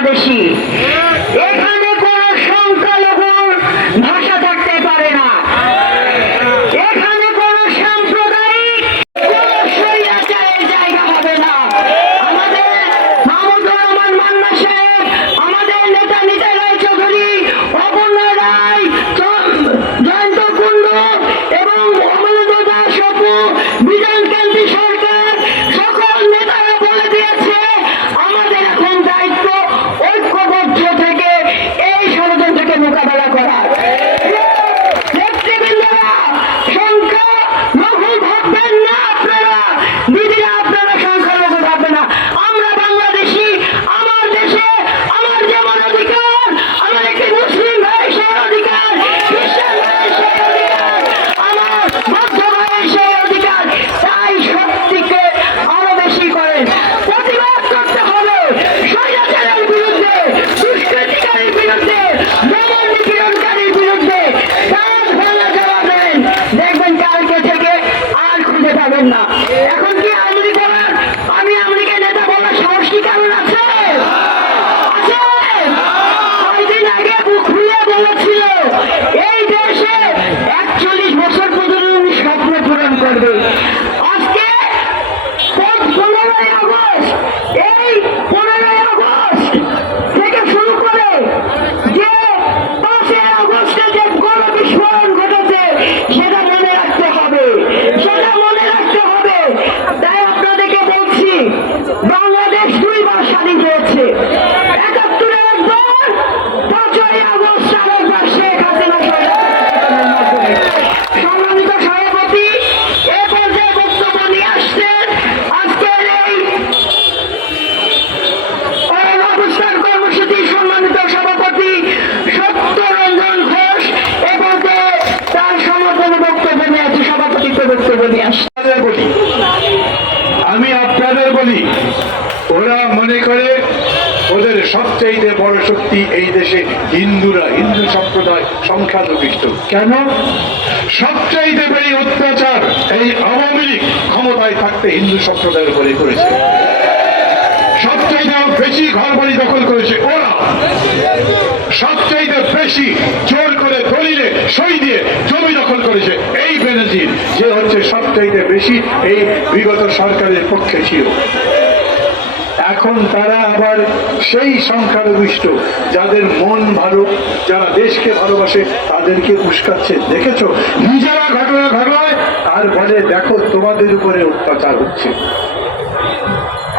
বাংলাদেশি। মনে করে, ওদের সবচাইতে বড় শক্তি এই দেশে হিন্দুরা, হিন্দু সম্প্রদায় সংখ্যালঘিষ্ঠ কেন? সবচাইতে বেশি অত্যাচার এই আওয়ামী লীগ ক্ষমতায় থাকতে হিন্দু সম্প্রদায়ের উপরে করেছে। বেশি ঘর বাড়ি দখল করেছে ওরা। সবচাইতে বেশি জোর করে দলিলে সই দিয়ে জমি দখল করেছে এই বেনজির, যে হচ্ছে সবচাইতে বেশি এই বিগত সরকারের পক্ষে ছিল। এখন তারা আবার সেই সংখ্যালঘিষ্ঠ যাদের মন ভালো, যারা দেশকে ভালোবাসে, তাদেরকে উস্কাচ্ছে। দেখেছ? নিজেরা ঘটনা ঘটায় আর বলে দেখো তোমাদের উপরে অত্যাচার হচ্ছে।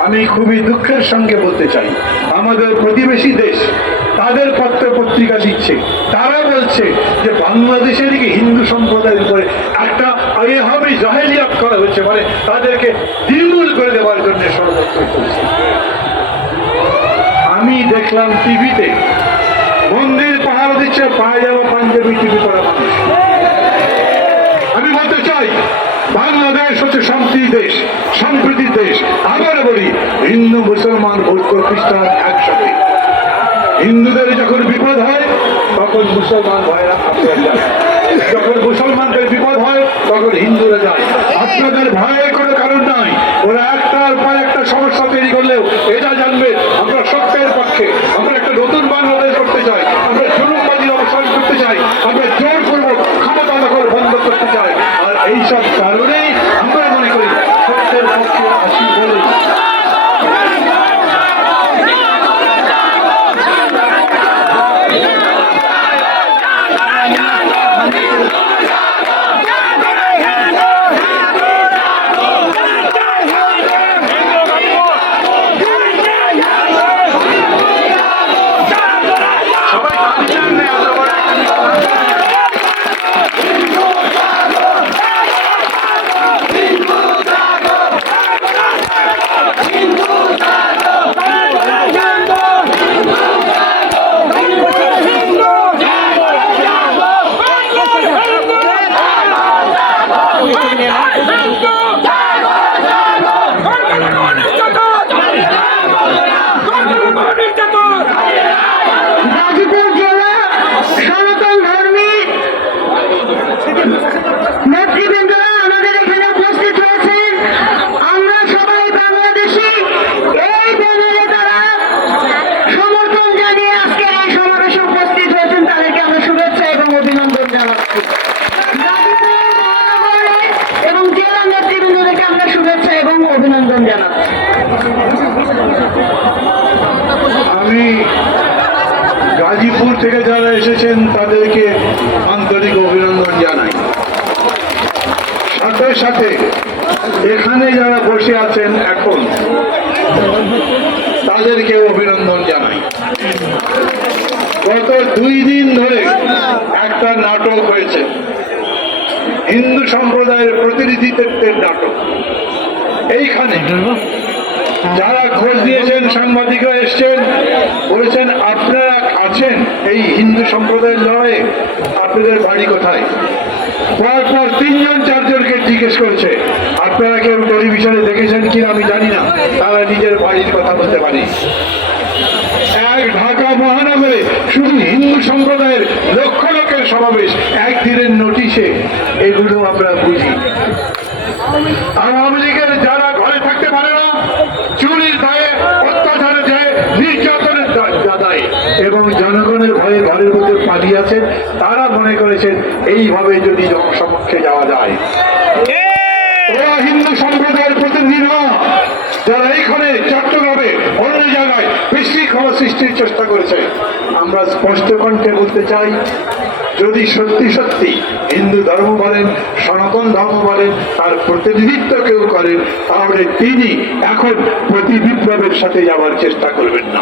আমি খুবই দুঃখের সঙ্গে বলতে চাই, আমাদের প্রতিবেশী দেশ, তাদের পত্র পত্রিকা দিচ্ছে। তারা বলছে যে বাংলাদেশের দিকে হিন্দু সম্প্রদায়ের উপরে একটা এভাবে জাহেলিয়াত করা হচ্ছে মানে তাদেরকে নির্মূল করে দেওয়ার জন্য ষড়যন্ত্র চলছে। আমি দেখলাম টিভিতে, মন্দির পাহাড় দিচ্ছে, পায়জামা, পাঞ্জাবি টিভি করা মানুষ। আমি বলতে চাই, বাংলাদেশ হচ্ছে শান্তি দেশ সম্প্রীতির দেশ। আবার বলি, হিন্দু, মুসলমান, বৌদ্ধ, খ্রিস্টান একসাথে। হিন্দুদের যখন বিপদ হয়, তখন মুসলমান ভাইরা যায় যখন মুসলমানদের বিপদ হয়, তখন হিন্দুরা যায়। আপনাদের ভয়ের কোনো কারণ নাই। ওরা একটার পর একটা সমস্যা তৈরি করলেও এটা জানবে, আমরা সত্যের পক্ষে আমরা একটা নতুন বাংলাদেশ করতে চাই আমরা জুলুমবাজির অবসান করতে চাই আমরা জোর করব ক্ষমতা দখল বন্ধ করতে চাই আর এইসব কারণে আমরা মনে করি সত্যের পক্ষে আসি বলে অভিনন্দন জানাচ্ছি। আমি গাজীপুর থেকে যারা এসেছেন, তাদেরকে আন্তরিক অভিনন্দন জানাই। সাথে সাথে এখানে যারা বসে আছেন এখন, তাদেরকে অভিনন্দন জানাই। গত দুই দিন ধরে একটা নাটক হয়েছে। হিন্দু সম্প্রদায়ের প্রতিনিধিত্বের নাটক। এইখানে যারা খোঁজ দিয়েছেন সাংবাদিকরা এসছেন, বলেছেন, আপনারা আছেন এই হিন্দু সম্প্রদায়ের লড়াইয়ে, আপনাদের বাড়ি কোথায়? পরপর তিনজন, চারজনকে জিজ্ঞেস করেছে, আপনারা কেউ টেলিভিশনে দেখেছেন কিনা আমি জানি না, তারা নিজের বাড়ির কথা বলতে পারি এক ঢাকা মহানগরে শুধু হিন্দু সম্প্রদায়ের লক্ষ লোকের সমাবেশ, একদিনের নোটিশে এগুলো আমরা বুঝি। আওয়ামী লীগের যারা ঘরে থাকতে পারে না চুরির দায়ে অত্যাচারের দায়ে নির্যাতনের দা- দায়ে এবং ভয়ে মধ্যে পালিয়ে আছেন, তারা মনে করেছেন এইভাবে যদি জনসমক্ষে যাওয়া যায়। হিন্দু সম্প্রদায়ের প্রতিনিধি যারা এইখানে চট্টগ্রামে অন্য জায়গায় বিশৃঙ্খলা সৃষ্টির চেষ্টা করেছে। আমরা স্পষ্ট কণ্ঠে বলতে চাই যদি সত্যি সত্যি হিন্দু ধর্ম বলেন, সনাতন ধর্ম বলেন, তার প্রতিনিধিত্ব কেউ করেন, তাহলে তিনি এখন প্রতি বিপ্লবের সাথে যাওয়ার চেষ্টা করবেন না।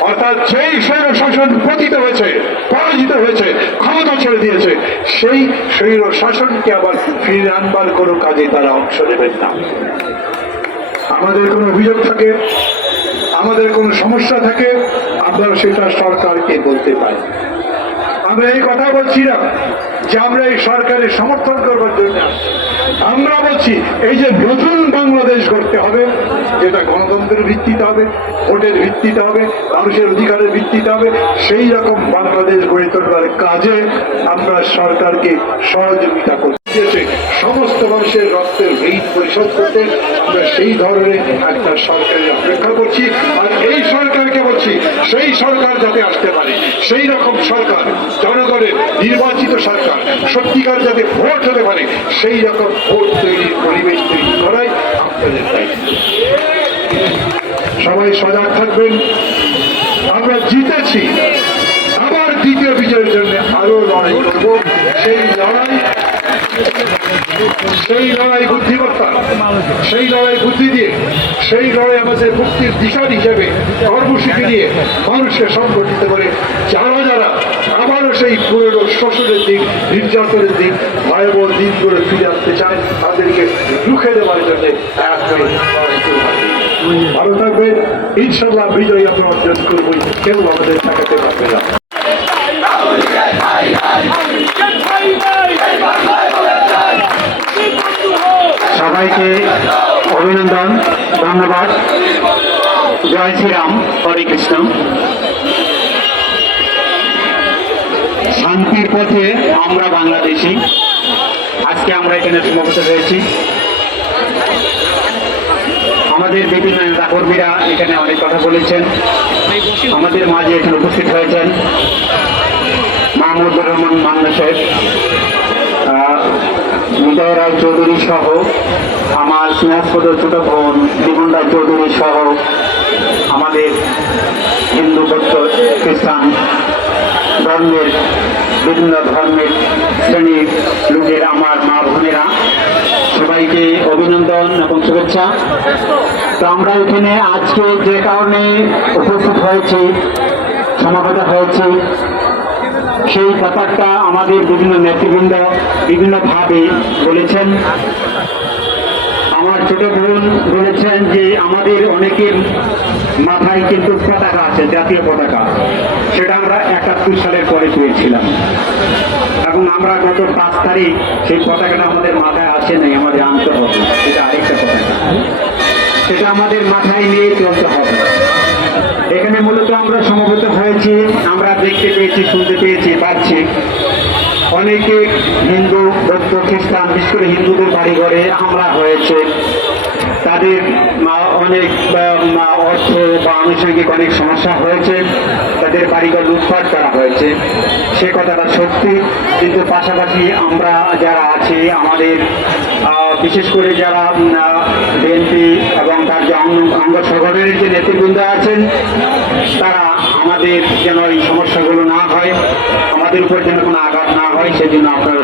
অর্থাৎ যেই স্বৈর শাসন পতিত হয়েছে, পরাজিত হয়েছে, ক্ষমতা ছেড়ে দিয়েছে, সেই স্বৈর শাসনকে আবার ফিরে আনবার কোনো কাজে তারা অংশ নেবেন না। আমাদের কোনো অভিযোগ থাকে? আমাদের কোনো সমস্যা থাকে? আমরা সেটা সরকারকে বলতে পারি। আমরা এই কথা বলছি না যে আমরা এই সরকারের সমর্থন করবার জন্য আমরা বলছি, এই যে নতুন বাংলাদেশ করতে হবে, যেটা গণতন্ত্রের ভিত্তিতে হবে, ভোটের ভিত্তিতে হবে, মানুষের অধিকারের ভিত্তিতে হবে, সেই রকম বাংলাদেশ গড়ে তোলবার কাজে আমরা সরকারকে সহযোগিতা করতে দিয়েছে সমস্ত মানুষের রক্তের ঋণ পরিশোধ করতে আমরা সেই ধরনের একটা সরকারের অপেক্ষা করছি। আর এই সরকারকে বলছি সেই সরকার যাতে আসতে পারে, সেই রকম সরকার, জনগণের নির্বাচিত সরকার, সত্যিকার যাতে ভোট হতে পারে, সেই রকম ভোট তৈরির পরিবেশ তৈরি করাই আপনাদের সবাই সজাগ থাকবেন। আমরা জিতেছি। আবার দ্বিতীয় বিজয়ের জন্য আরও লড়াই করব। সেই লড়াই সেই লড়াই বুদ্ধিমত্তা, সেই লড়াই বুদ্ধি দিয়ে, সেই লড়াই আমাদের মুক্তির দিশা হিসেবে কর্মসূচি দিয়ে মানুষকে সংগঠিত করে যারা যারা আবারও সেই পুরনো শোষণের দিন, নির্যাতনের দিন, ভয়াবহ দিনগুলো ফিরে আসতে চায়, তাদেরকে রুখে দেওয়ার জন্য। ভালো থাকবেন। ইনশাল্লাহ বিজয় আমরা অর্জন করবই। কেউ আমাদের ঠেকাতে পারবে না। সবাইকে অভিনন্দন, ধন্যবাদ। জয় শ্রীরাম, হরে কৃষ্ণ। শান্তির পথে আমরা বাংলাদেশি। আজকে আমরা এখানে সমবেত হয়েছি। আমাদের বিভিন্ন নেতা কর্মীরা এখানে অনেক কথা বলেছেন। আমাদের মাঝে এখানে উপস্থিত হয়েছেন মাহমুদুর রহমান মান্না সাহেব। আহ, বিজয় রায় চৌধুরী সহ আমার স্নেহাস্পদ ছোট বোন জীবন রায় চৌধুরী সহ আমাদের হিন্দু বৌদ্ধ খ্রিস্টান ধর্মের বিভিন্ন ধর্মের শ্রেণির লোকের আমার মা বোনেরা সবাইকে অভিনন্দন এবং শুভেচ্ছা। তো আমরা এখানে আজকে যে কারণে উপস্থিত হয়েছি সমাবেত হয়েছি সেই ব্যাপারটা আমাদের বিভিন্ন নেতৃবৃন্দ বিভিন্নভাবে বলেছেন। আমার ছোট বোন বলেছেন যে আমাদের অনেকের মাথায় কিন্তু পতাকা আছে, জাতীয় পতাকা। সেটা আমরা একাত্তর সালের পরে পেয়েছিলাম। এবং আমরা গত পাঁচ তারিখ সেই পতাকাটা আমাদের মাথায় আসে নাই, আমাদের আনতে হবে। সেটা আরেকটা পতাকা। সেটা আমাদের মাথায় নিয়ে চলতে হবে। মূলত আমরা সমবেত হয়েছি, আমরা দেখতে পেয়েছি, শুনতে পেয়েছি, পাচ্ছি। অনেকে হিন্দু, বৌদ্ধ, খ্রিস্টান, বিশেষ করে হিন্দুদের বাড়ি ঘরে আমরা হয়েছে। তাদের অনেক অর্থ বা আনুষঙ্গিক অনেক সমস্যা হয়েছে। তাদের বাড়িঘর লুটপাট করা হয়েছে। সে কথাটা সত্যি, কিন্তু পাশাপাশি আমরা যারা আছি, আমাদের বিশেষ করে যারা বিএনপি এবং তার যে অঙ্গ সংগঠনের যে নেতৃবৃন্দ আছেন, তারা আমাদের যেন এই সমস্যাগুলো না হয়, আমাদের উপর যেন কোনো আঘাত না হয়, সেজন্য আপনারা